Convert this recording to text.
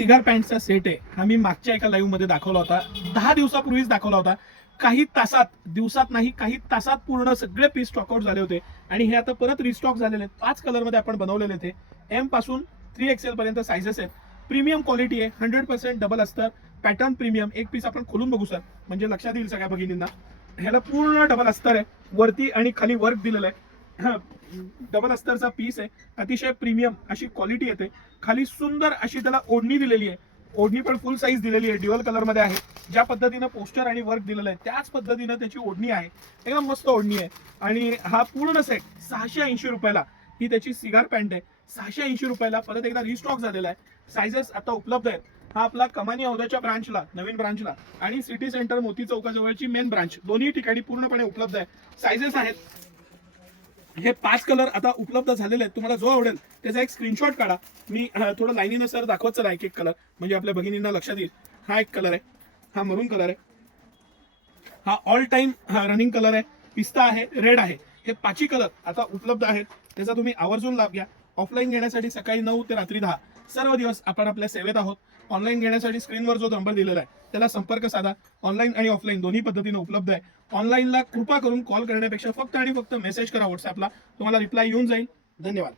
Cigar पॅन्टचा set आहे हा मी मागच्या एका लाईव्ह मध्ये दाखवला होता, 10 दिवसापूर्वीच दाखवला होता. काही तासात, दिवसात नाही काही तासात पूर्ण सगळे पीस स्टॉकआउट झाले होते आणि हे आता परत रिस्टॉक झालेले आहेत. 5 कलर मध्ये आपण बनवलेले ते एम पासून 3XL पर्यंत सायझेस आहेत. प्रीमियम क्वालिटी आहे, 100% डबल अस्तर पॅटर्न प्रीमियम. एक पीस आपण खोलून बघू सर, म्हणजे लक्षात येईल सगळ्या भगिनींना. ह्याला पूर्ण डबल अस्तर आहे, वरती आणि खाली वर्क दिलेलं आहे. डबल अस्तरचा पीस आहे, अतिशय प्रीमियम अशी क्वालिटी येते. खाली सुंदर अशी त्याला ओढणी दिलेली आहे, ओढणी पण फुल साईज दिलेली आहे, ड्युअल कलर मध्ये आहे. ज्या पद्धतीनं पोस्टर आणि वर्क दिलेलं आहे त्याच पद्धतीनं त्याची ओढणी आहे, एकदम मस्त ओढणी आहे. आणि हा पूर्ण सेट 680 रुपयाला ही त्याची सिगार पॅन्ट आहे. 680 रुपयाला परत एकदा रिस्टॉक झालेला आहे. सायझेस आता उपलब्ध आहेत. हा आपला कमानी औद्याच्या ब्रांचला, नवीन ब्रांचला आणि सिटी सेंटर मोती चौकाजवळची मेन ब्रांच, दोन्ही ठिकाणी पूर्णपणे उपलब्ध आहे. सायझेस आहेत. हे 5 कलर आता उपलब्ध झालेले आहेत. तुम्हाला जो आवडेल त्याचा एक स्क्रीनशॉट काढा. मी थोडं लाईनीनं सर दाखवत चला एक एक कलर, म्हणजे आपल्या भगिनींना लक्षात येईल. हा एक कलर आहे, हा मरून कलर आहे, हा ऑल टाइम रनिंग कलर आहे, पिस्ता आहे, रेड आहे. हे 5 कलर आता उपलब्ध आहेत. त्याचा तुम्ही आवर्जून लाभ घ्या. ऑफलाईन घेण्यासाठी सकाळी 9 ते रात्री 10 सर्व दिवस आपण आपल्या सेवेत आहोत. ऑनलाईन घेण्यासाठी स्क्रीनवर जो नंबर दिलेला आहे त्याला संपर्क साधा. ऑनलाईन आणि ऑफलाईन दोन्ही पद्धतीने उपलब्ध आहे. ऑनलाईनला कृपा करून कॉल करण्यापेक्षा फक्त आणि फक्त मेसेज करा व्हॉट्सअपला, तुम्हाला रिप्लाय येऊन जाईल. धन्यवाद.